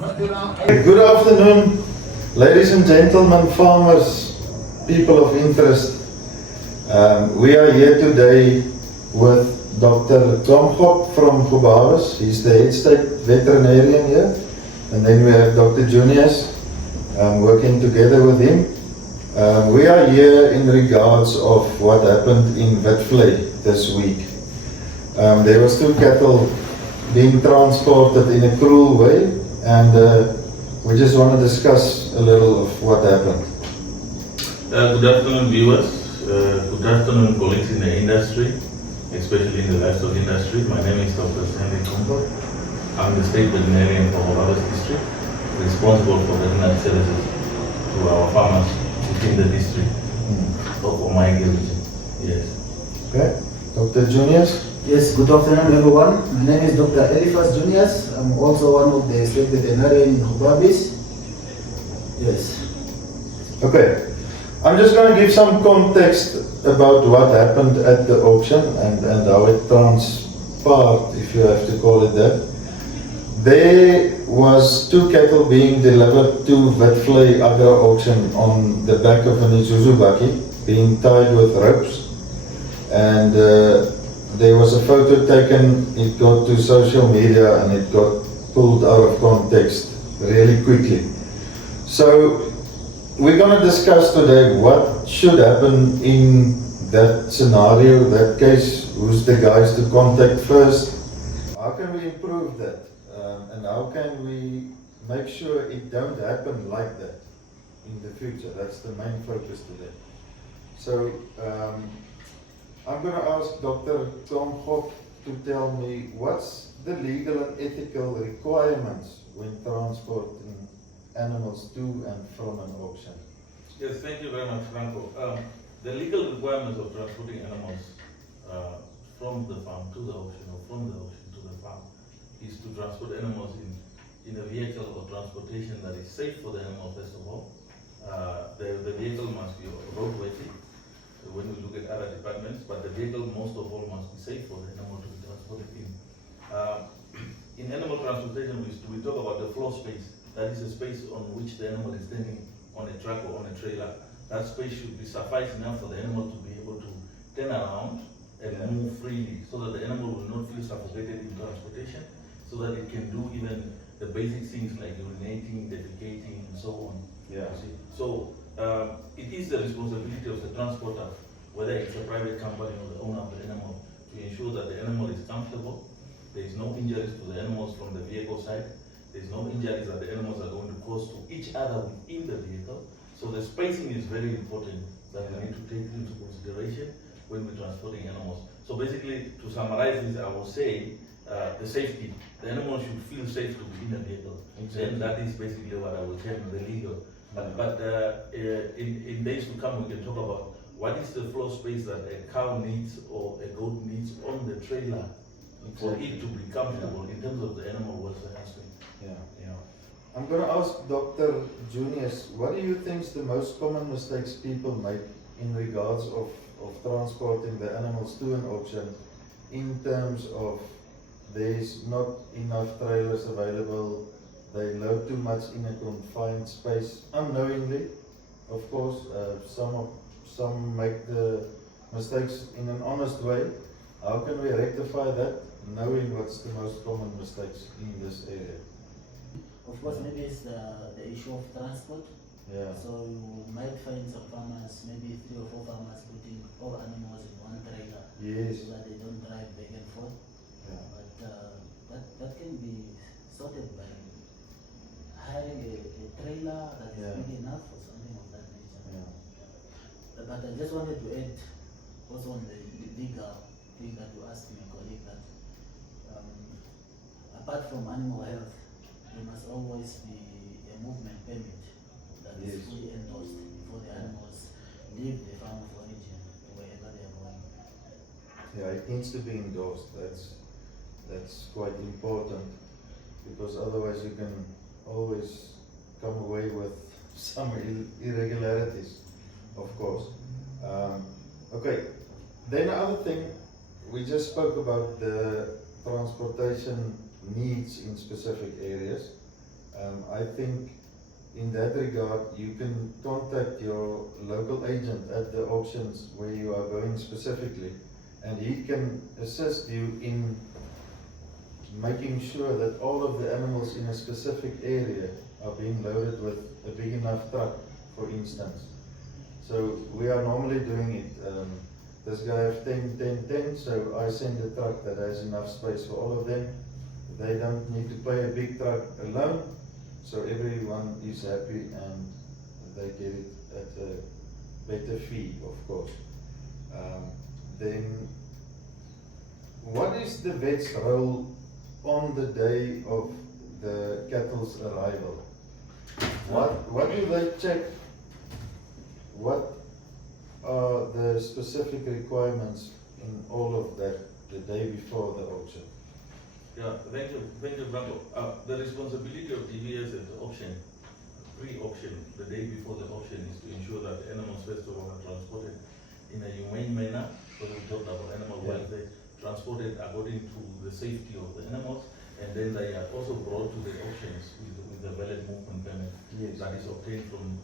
Good afternoon, ladies and gentlemen, farmers, people of interest. We are here today with Dr. Tomchop from Gubawes. He's the head state veterinarian here. And then we have Dr. Junius working together with him. We are here in regards of what happened in Vetflay this week. There was 2 cattle being transported in a cruel way, and we just want to discuss a little of what happened. Good afternoon, viewers. Good afternoon, colleagues in the industry, especially in the livestock industry. My name is Dr. Sandy Kombo. I'm the state veterinarian for Gubawes district, responsible for veterinary services to our farmers within the district of Omaiga region. Yes. Okay, Dr. Junius. Yes, good afternoon everyone. My name is Dr. Eliphas Junius. I'm also one of the state veterinarians in Gubawes. Yes. Okay, I'm just going to give some context about what happened at the auction and how it transpired, if you have to call it that. There was 2 cattle being delivered to Vetflay Agra Auction on the back of an Isuzu bakkie, being tied with ropes, and there was a photo taken. It got to social media and it got pulled out of context really quickly. So we're going to discuss today what should happen in that scenario, that case. Who's the guys to contact first? How can we improve that? And how can we make sure it don't happen like that in the future? That's the main focus today. So I'm going to ask Dr. Tomchop to tell me what's the legal and ethical requirements when transporting animals to and from an auction. Yes, thank you very much, Franco. The legal requirements of transporting animals from the farm to the auction or from the auction to the farm is to transport animals in a vehicle or transportation that is safe for the animal, first of all. The vehicle must be roadworthy when we look at other departments, but the vehicle most of all must be safe for the animal to be transported in. In animal transportation, we talk about the floor space. That is a space on which the animal is standing on a truck or on a trailer. That space should be suffice enough for the animal to be able to turn around and move freely, so that the animal will not feel suffocated in transportation, so that it can do even the basic things like urinating, defecating, and so on. Yeah. So it is the responsibility of the transporter, whether it's a private company or the owner of the animal, to ensure that the animal is comfortable. There is no injuries to the animals from the vehicle side. There is no injuries that the animals are going to cause to each other within the vehicle. So the spacing is very important that we need to take into consideration when we're transporting animals. So basically, to summarize this, I will say the safety. The animal should feel safe to be in the vehicle. Exactly. And that is basically what I will tell you, the legal. But in days to come, we can talk about what is the floor space that a cow needs or a goat needs on the trailer for it to be comfortable in terms of the animal welfare aspect. Yeah. I'm going to ask Dr. Junius, what do you think is the most common mistakes people make in regards of transporting the animals to an auction, in terms of there's not enough trailers available, they load too much in a confined space, unknowingly, of course. Some make the mistakes in an honest way. How can we rectify that, knowing what's the most common mistakes in this area? Of course, maybe it's the issue of transport. Yeah. So you might find some farmers, maybe 3 or 4 farmers putting all animals in one trailer. Yes. So that they don't drive back and forth. Yeah. But that can be sorted by hiring a trailer that is big enough or something of that nature. Yeah. But I just wanted to add also on the legal thing that you asked my colleague, that apart from animal health, there must always be a movement permit that is fully endorsed before the animals leave the farm of origin wherever they are going. Yeah, it needs to be endorsed. That's quite important, because otherwise you can always come away with some irregularities, of course. Okay, then the other thing, we just spoke about the transportation needs in specific areas. I think in that regard, you can contact your local agent at the auctions where you are going specifically, and he can assist you in making sure that all of the animals in a specific area are being loaded with a big enough truck, for instance. So we are normally doing it. This guy has 10, 10, 10, so I send a truck that has enough space for all of them. They don't need to pay a big truck alone, so everyone is happy and they get it at a better fee, of course. Then, what is the vet's role on the day of the cattle's arrival? What do they check? What are the specific requirements in all of that the day before the auction? Yeah, thank you, Branko. The responsibility of DVS at the auction, pre-auction, the day before the auction, is to ensure that the animals first of all are transported in a humane manner. So we talked about animal welfare, transported according to the safety of the animals, and then they are also brought to the auctions with the valid movement permit that is obtained from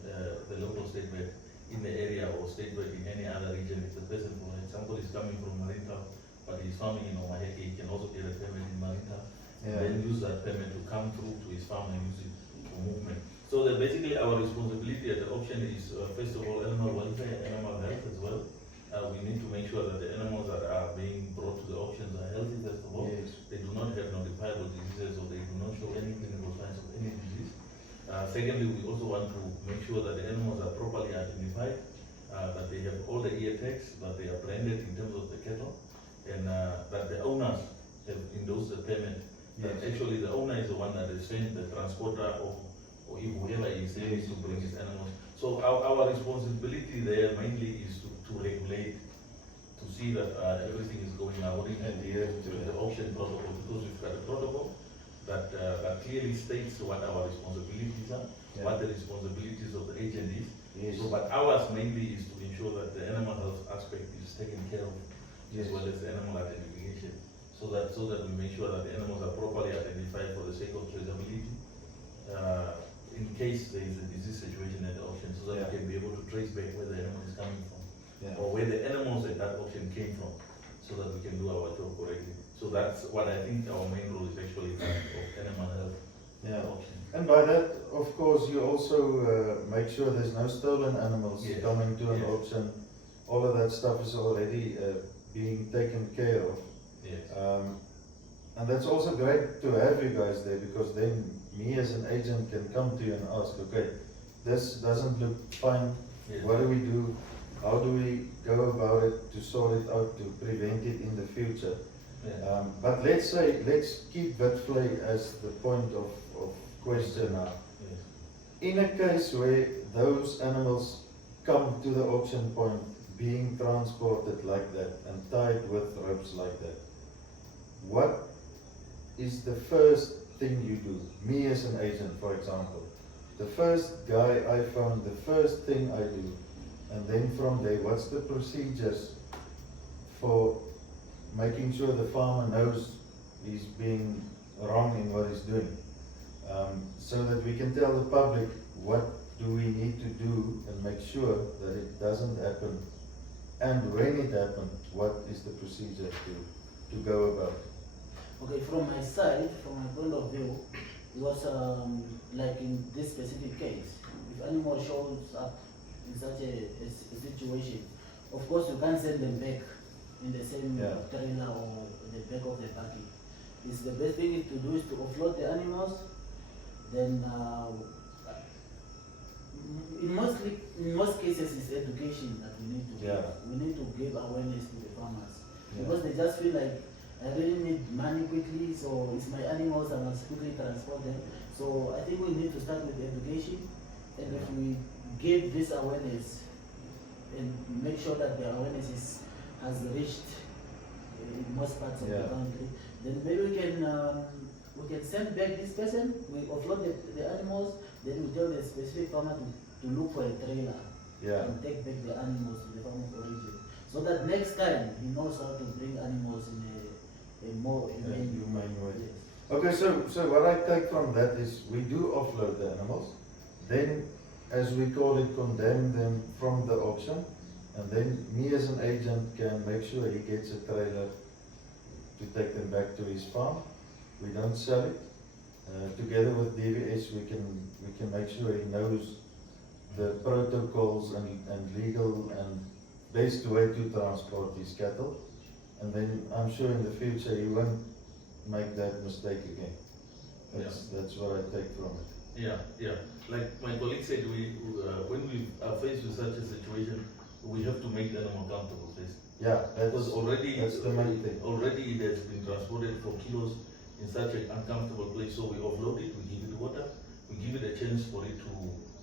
the local state vet in the area or state vet in any other region. If the person, for example, is coming from Marinta, but he's farming in Omaheke, he can also get a permit in Marinta, and then use that permit to come through to his farm and use it for movement. So that basically our responsibility at the auction is first of all animal welfare, animal health as well. We need to make sure that the animals that are being brought to the auctions are healthy first of all. They do not have notifiable diseases or they do not show any clinical signs of any disease. Secondly, we also want to make sure that the animals are properly identified, that they have all the ear tags, that they are branded in terms of the cattle, and that the owners have endorsed the permit. That actually the owner is the one that is sent the transporter or whoever is saying to bring his animals. So our responsibility there mainly is to regulate, to see that everything is going according to the auction protocol, because we've got a protocol that clearly states what our responsibilities are, what the responsibilities of the agent is. So, but ours mainly is to ensure that the animal health aspect is taken care of, as well as the animal identification, so that we make sure that the animals are properly identified for the sake of traceability, in case there is a disease situation at the auction, so that we can be able to trace back where the animal is coming from, or where the animals at that auction came from, so that we can do our job correctly. So that's what I think our main role is actually of animal health auction. And by that, of course, you also make sure there's no stolen animals coming to an auction. All of that stuff is already being taken care of. And that's also great to have you guys there, because then me as an agent can come to you and ask, okay, this doesn't look fine. What do we do? How do we go about it to sort it out, to prevent it in the future? But let's keep Vetfly as the point of question now. In a case where those animals come to the auction point being transported like that and tied with ropes like that, what is the first thing you do? Me as an agent, for example, the first guy I found, the first thing I do, and then from there, what's the procedures for making sure the farmer knows he's being wrong in what he's doing, so that we can tell the public what do we need to do and make sure that it doesn't happen, and when it happens, what is the procedure to go about? Okay, from my side, from my point of view, it was like in this specific case, if animal shows up in such a situation, of course you can't send them back in the same trailer or the back of the buggy. It's the best thing to do is to offload the animals. Then in most cases it's education that we need to give. We need to give awareness to the farmers, because they just feel like I really need money quickly, so it's my animals, I must quickly transport them. So I think we need to start with education, and if we give this awareness and make sure that the awareness has reached in most parts of the country, then maybe we can send back this person, we offload the animals, then we tell the specific farmer to look for a trailer and take back the animals to the farm of origin, so that next time he knows how to bring animals in a more humane way. Okay, so what I take from that is we do offload the animals, then as we call it, condemn them from the auction, and then me as an agent can make sure he gets a trailer to take them back to his farm. We don't sell it. Together with DVS, we can make sure he knows the protocols and legal and best way to transport his cattle. And then I'm sure in the future he won't make that mistake again. That's what I take from it. Yeah. Like my colleague said, when we are faced with such a situation, we have to make the animal comfortable first. Yeah, Because that's the main thing. Already it has been transported for kilos in such an uncomfortable place, so we offload it, we give it water, we give it a chance for it to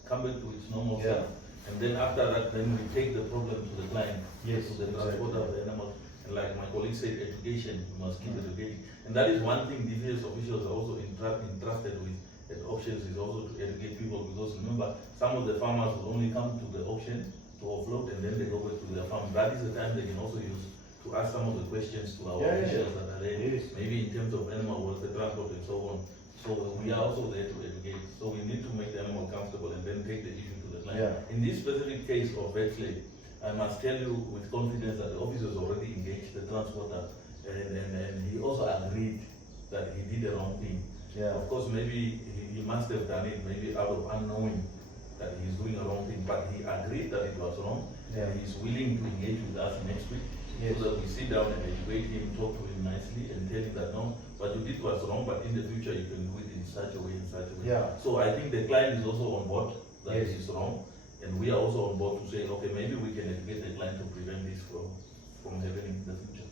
come back to its normal self. And then after that, then we take the problem to the client, Yes, to the transporter of the animal. And like my colleague said, education, we must keep educating. And that is one thing DVS officials are also entrusted with at auctions, is also to educate people, because remember, some of the farmers will only come to the auction to offload and then they go back to their farm. That is the time they can also use to ask some of the questions to our officials that are there, maybe in terms of animal welfare, transport and so on. So we are also there to educate. So we need to make the animal comfortable and then take the issue to the client. In this specific case of Veterinary, I must tell you with confidence that the officers already engaged the transporter, and he also agreed that he did the wrong thing. Of course, maybe he must have done it maybe out of unknowing that he's doing a wrong thing, but he agreed that it was wrong, and he's willing to engage with us next week, so that we sit down and educate him, talk to him nicely, and tell him that no, what you did was wrong, but in the future you can do it in such a way, So I think the client is also on board that it is wrong, and we are also on board to say, okay, maybe we can educate the client to prevent this from happening in the future.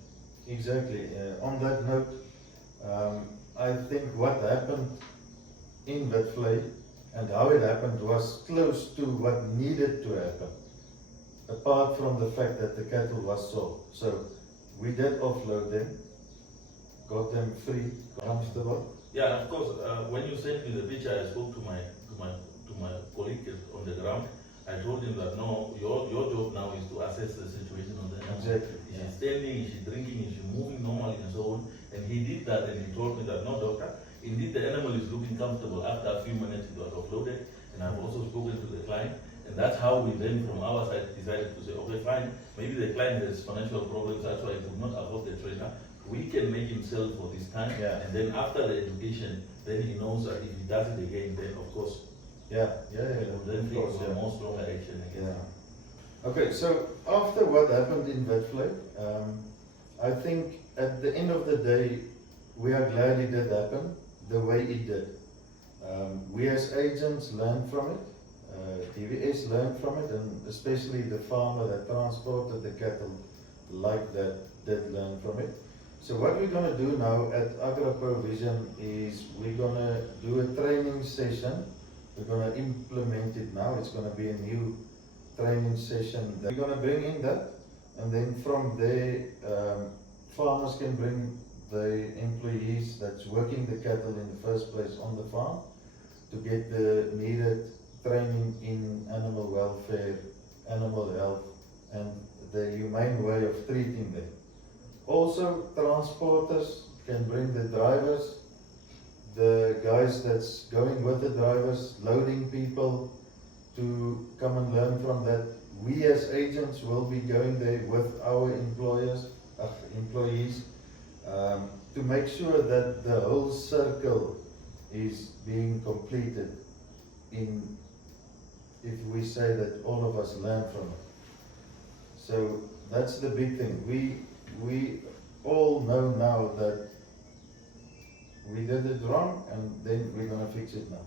Exactly. On that note, I think what happened in Vetfly and how it happened was close to what needed to happen, apart from the fact that the cattle was sold. So we did offload them, got them free, comfortable. Yeah, of course. When you sent me the picture, I spoke to my colleague on the ground. I told him that no, your job now is to assess the situation of the animal. Exactly. Is she standing? Is she drinking? Is she moving normally and so on? And he did that, and he told me that no, doctor, indeed the animal is looking comfortable. After a few minutes, it was offloaded, and I've also spoken to the client, and that's how we then, from our side, decided to say, okay, fine, maybe the client has financial problems, that's why he could not afford the trainer. We can make him sell for this time, and then after the education, then he knows that if he does it again, then of course, then take a more stronger action again. Okay, so after what happened in Vetfly, I think at the end of the day, we are glad it did happen the way it did. We as agents learned from it, DVS learned from it, and especially the farmer that transported the cattle like that did learn from it. So what we're going to do now at Agra Provision is we're going to do a training session. We're going to implement it now. It's going to be a new training session. We're going to bring in that, and then from there, farmers can bring the employees that's working the cattle in the first place on the farm to get the needed training in animal welfare, animal health, and the humane way of treating them. Also, transporters can bring the drivers, the guys that's going with the drivers, loading people, to come and learn from that. We as agents will be going there with our employees, to make sure that the whole circle is being completed if we say that all of us learn from it. So that's the big thing. We all know now that we did it wrong, and then we're going to fix it now.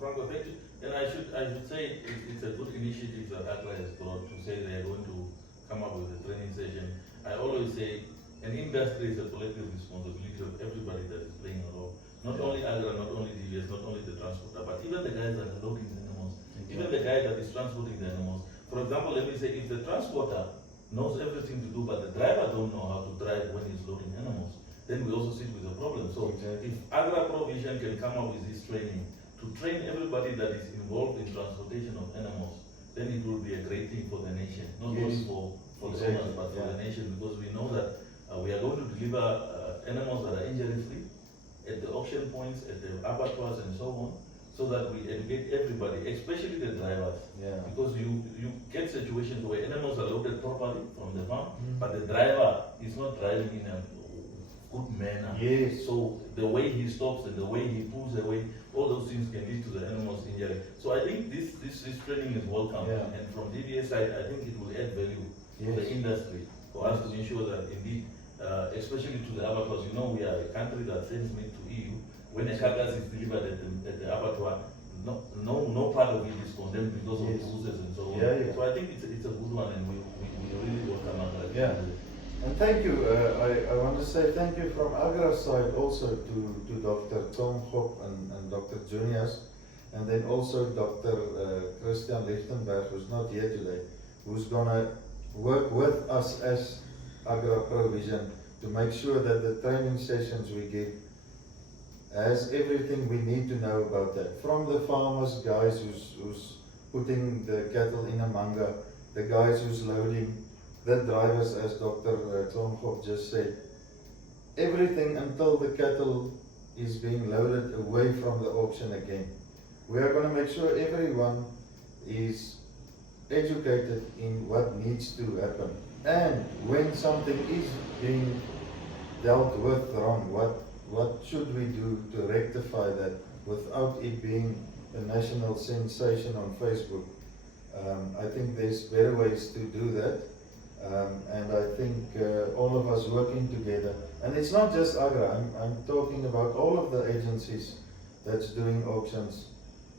Franco, thank you. And I should say it's a good initiative that Agra has brought to say they are going to come up with a training session. I always say an industry is a collective responsibility of everybody that is playing a role. Not only Agra, not only DVS, not only the transporter, but even the guys that are loading the animals, even the guy that is transporting the animals. For example, let me say, if the transporter knows everything to do, but the driver don't know how to drive when he's loading animals, then we also sit with a problem. So if Agra Provision can come up with this training to train everybody that is involved in transportation of animals, then it will be a great thing for the nation, not only for the owners, but for the nation, because we know that we are going to deliver animals that are injury-free at the auction points, at the abattoirs and so on, so that we educate everybody, especially the drivers. Yeah. Because you get situations where animals are loaded properly from the farm, but the driver is not driving in a good manner. Yes. So the way he stops and the way he pulls away, all those things can lead to the animal's injury. So I think this training is welcome. Yeah. And from DDS side, I think it will add value to Yes. the industry for us to ensure that indeed, especially to the abattoirs, you know, we are a country that sends meat to EU. When a carcass is delivered at the abattoir, no part of it is condemned because of Yes. bruises and so on. Yeah, yeah. So I think it's a good one, and we really welcome Agra. Yeah. And thank you. I want to say thank you from Agra's side also to Dr. Tom Hop and Dr. Junius, and then also Dr. Christian Lichtenberg, who's not here today, who's gonna work with us as Agra Provision to make sure that the training sessions we give has everything we need to know about that. From the farmers, guys who's putting the cattle in a manga, the guys who's loading, the drivers, as Dr. Klomkop just said, everything until the cattle is being loaded away from the auction again. We are going to make sure everyone is educated in what needs to happen. And when something is being dealt with wrong, what should we do to rectify that without it being a national sensation on Facebook? I think there's better ways to do that. And I think all of us working together, and it's not just Agra, I'm talking about all of the agencies that's doing auctions,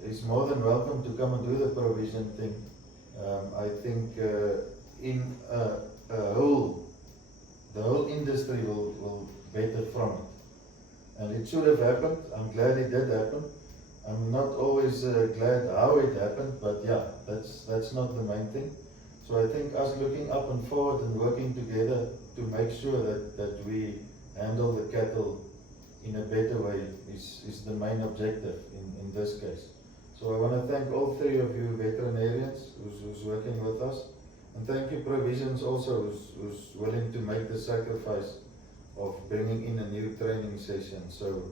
is more than welcome to come and do the provision thing. I think in the whole industry will benefit from it. And it should have happened. I'm glad it did happen. I'm not always glad how it happened, but yeah, that's not the main thing. So I think us looking up and forward and working together to make sure that we handle the cattle in a better way is the main objective in this case. So I want to thank all three of you veterinarians who's working with us. And thank you Provisions also who's willing to make the sacrifice of bringing in a new training session. So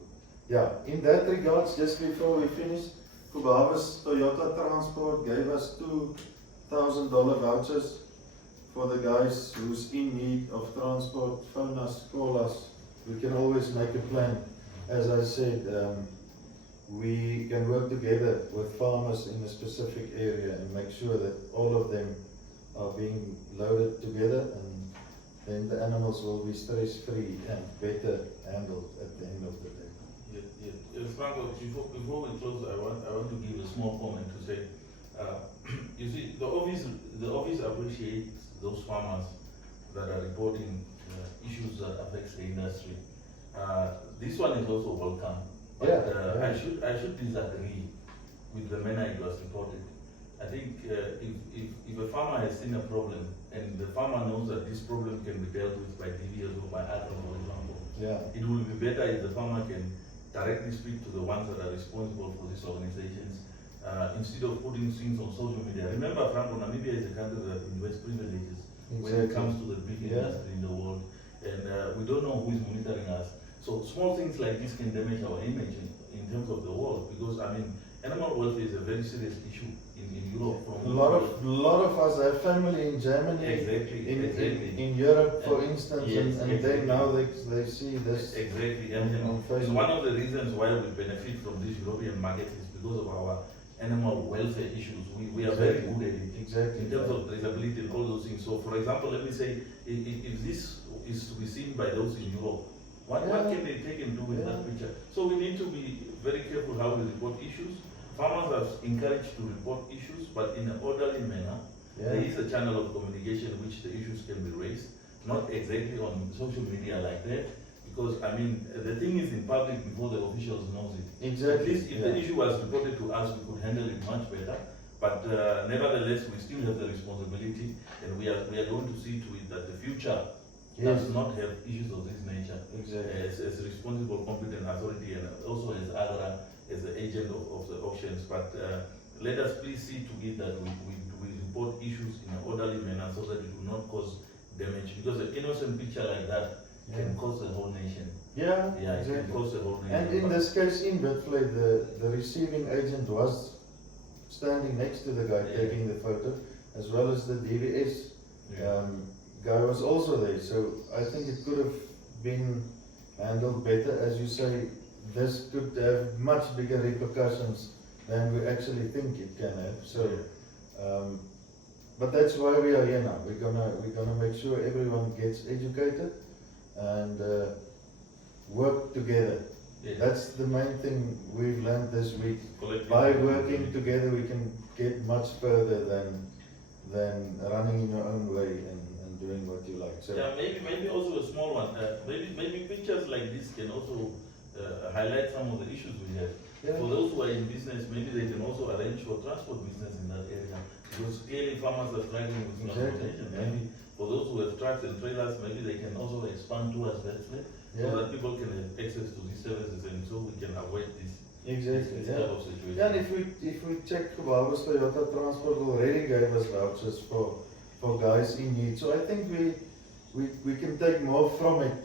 yeah, in that regards, just before we finish, Kubavis Toyota Transport gave us $2,000 vouchers for the guys who's in need of transport. Phone us, call us. We can always make a plan. As I said, we can work together with farmers in a specific area and make sure that all of them are being loaded together, and then the animals will be stress-free and better handled at the end of the day. Franco, before we close, I want to give a small comment to say, you see, the office appreciates those farmers that are reporting issues that affects the industry. This one is also welcome, but I should disagree with the manner it was reported. I think if a farmer has seen a problem and the farmer knows that this problem can be dealt with by DVS or by Agra, for example, it will be better if the farmer can directly speak to the ones that are responsible for these organizations instead of putting things on social media. Remember, Franco, Namibia is a country that enjoys privileges when it comes to the big industry in the world, and we don't know who is monitoring us. So small things like this can damage our image in terms of the world, because I mean, animal welfare is a very serious issue in Europe. A lot of us have family in Germany, in Europe, for instance, and then now they see this. Exactly, and one of the reasons why we benefit from this European market is because of our animal welfare issues. We are very good at it, in terms of traceability and all those things. So, for example, let me say, if this is to be seen by those in Europe, what can they take and do with that picture? So we need to be very careful how we report issues. Farmers are encouraged to report issues, but in an orderly manner. There is a channel of communication which the issues can be raised, not exactly on social media like that, because I mean, the thing is in public before the officials knows it. Exactly. At least if the issue was reported to us, we could handle it much better. But nevertheless, we still have the responsibility, and we are going to see to it that the future does not have issues of this nature. As a responsible, competent authority, and also as Agra, as the agent of the auctions. But let us please see to it that we report issues in an orderly manner so that it will not cause damage. Because an innocent picture like that can cost the whole nation. Yeah, Yeah, it can exactly. cost the whole nation. And in this case, in Bedfly, the receiving agent was standing next to the guy Yeah. taking the photo, as well as the DVS Yeah. guy was also there. So I think it could have been handled better. As you say, this could have much bigger repercussions than we actually think it can have. So, but that's why we are here now. We're gonna make sure everyone gets educated and work together. Yeah. That's the main thing we've learned this week. Collective By effort. working together, we can get much further than running in your own way and doing what you like. So Yeah, maybe also a small one. Maybe pictures like this can also highlight some of the issues we have. yeah, For those who are in business, maybe they can also arrange for transport business in that area. Because clearly farmers are struggling with Exactly, transportation. yeah. Maybe for those who have trucks and trailers, maybe they can also expand towards that way. So yeah, that people can have access to these services and so we can avoid this exactly. type Yeah. of situation. Yeah, and if we check, Barber's Toyota Transport already gave us vouchers for guys in need. So I think we can take more from it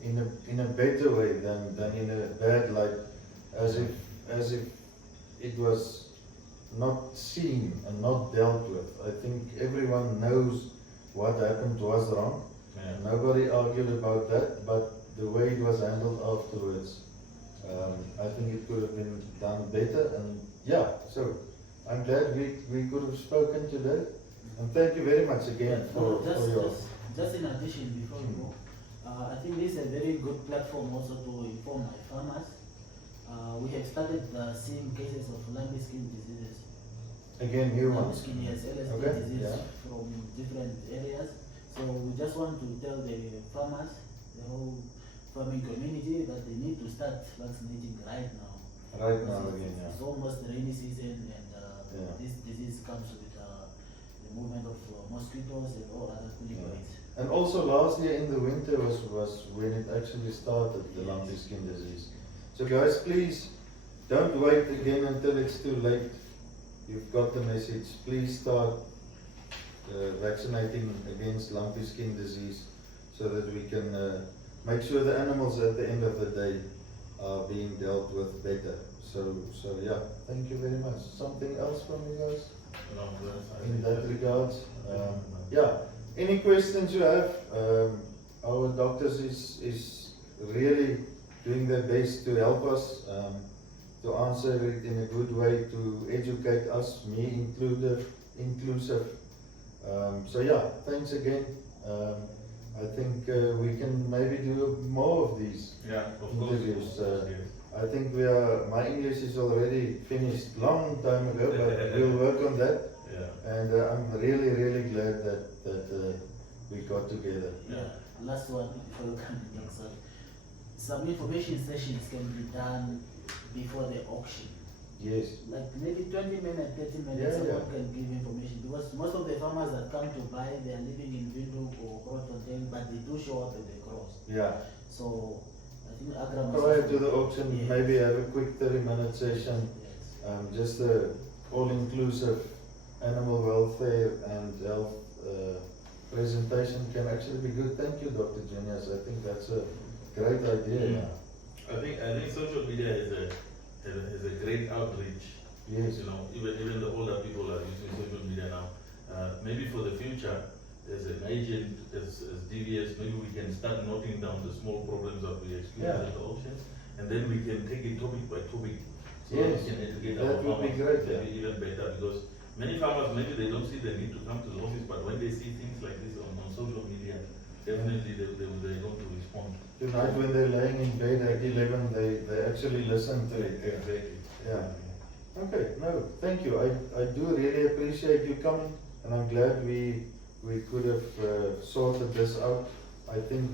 in a better way than in a bad light, as if it was not seen and not dealt with. I think everyone knows what happened was wrong. Yeah. Nobody argued about that, but the way it was handled afterwards, I think it could have been done better. And yeah, so I'm glad we could have spoken today. And thank you very much again for your. Just in addition, before we go, I think this is a very good platform also to inform my farmers. We have started seeing cases of lumpy skin diseases. Again, new Lumpy ones. skin, yes, LSD Okay, disease yeah. from different areas. So we just want to tell the farmers, the whole farming community, that they need to start vaccinating right now. Right now Because again, yeah. It's almost the rainy season, and Yeah. this disease comes with the movement of mosquitoes and all other colicoids. And also last year in the winter was when it actually started, the lumpy skin disease. So guys, please don't wait again until it's too late. You've got the message. Please start vaccinating against lumpy skin disease so that we can make sure the animals at the end of the day are being dealt with better. So yeah, thank you very much. Something else from you guys No, I in think that that's- regards? Yeah, any questions you have? Our doctors is really doing their best to help us, to answer it in a good way, to educate us, me inclusive. So yeah, thanks again. I think we can maybe do more of these Yeah, of course. interviews. Yes. I think my English is already finished long time ago, but we'll work on that. Yeah. And I'm really, really glad that we got together. Yeah, last one before you come in, sir. Some information sessions can be done before the auction. Yes. Like maybe 20 minutes, 30 minutes, Yeah, someone yeah. can give information. Because most of the farmers that come to buy, they are living in Windhoek or Grootfontein, but they do show up at the cross. Yeah. So I think Agra must Prior have- to the auction, Yes. maybe have a quick 30-minute session, Yes. just a all-inclusive animal welfare and health presentation can actually be good. Thank you, Dr. Junius. I think that's a great idea. I think social media is a great outreach. Yes. You know, even the older people are using social media now. Maybe for the future, as an agent, as DVS, maybe we can start noting down the small problems that we experience Yeah. at the auctions, and then we can take it topic by topic. So Yes, we can educate that our would be farmers great, maybe even better, because many farmers, maybe they don't see the need to come to the office, but when they see things like this on social media, definitely they're going to respond. Tonight when they're laying in bed at 11, they actually listen to it. Exactly. Yeah. Okay, no, thank you. I do really appreciate you coming, and I'm glad we could have sorted this out. I think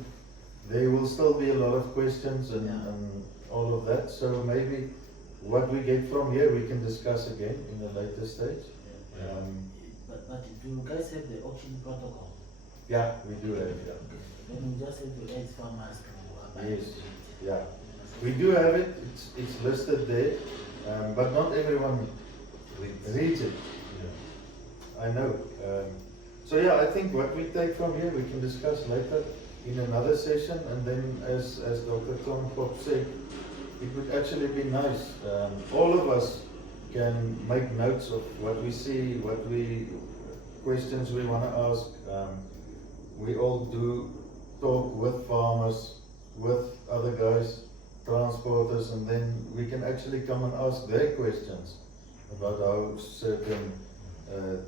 there will still be a lot of questions and, Yeah. and all of that, so maybe what we get from here we can discuss again in a later stage. Yeah. But do you guys have the auction protocol? Yeah, we do have, yeah. Then we just have to urge farmers to abide Yes, with it. yeah. We do have it, it's listed there, but not everyone reads it. Yeah. I know. So yeah, I think what we take from here we can discuss later. in another session, and then as Dr. Kronpop said, it would actually be nice. All of us can make notes of what we see, questions we want to ask. We all do talk with farmers, with other guys, transporters, and then we can actually come and ask their questions about how certain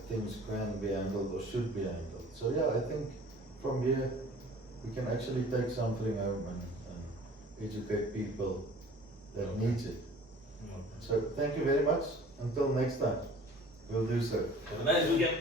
things can be handled or should be handled. So yeah, I think from here we can actually take something home and educate people that needs it. So thank you very much. Until next time, we'll do so. Have a nice weekend.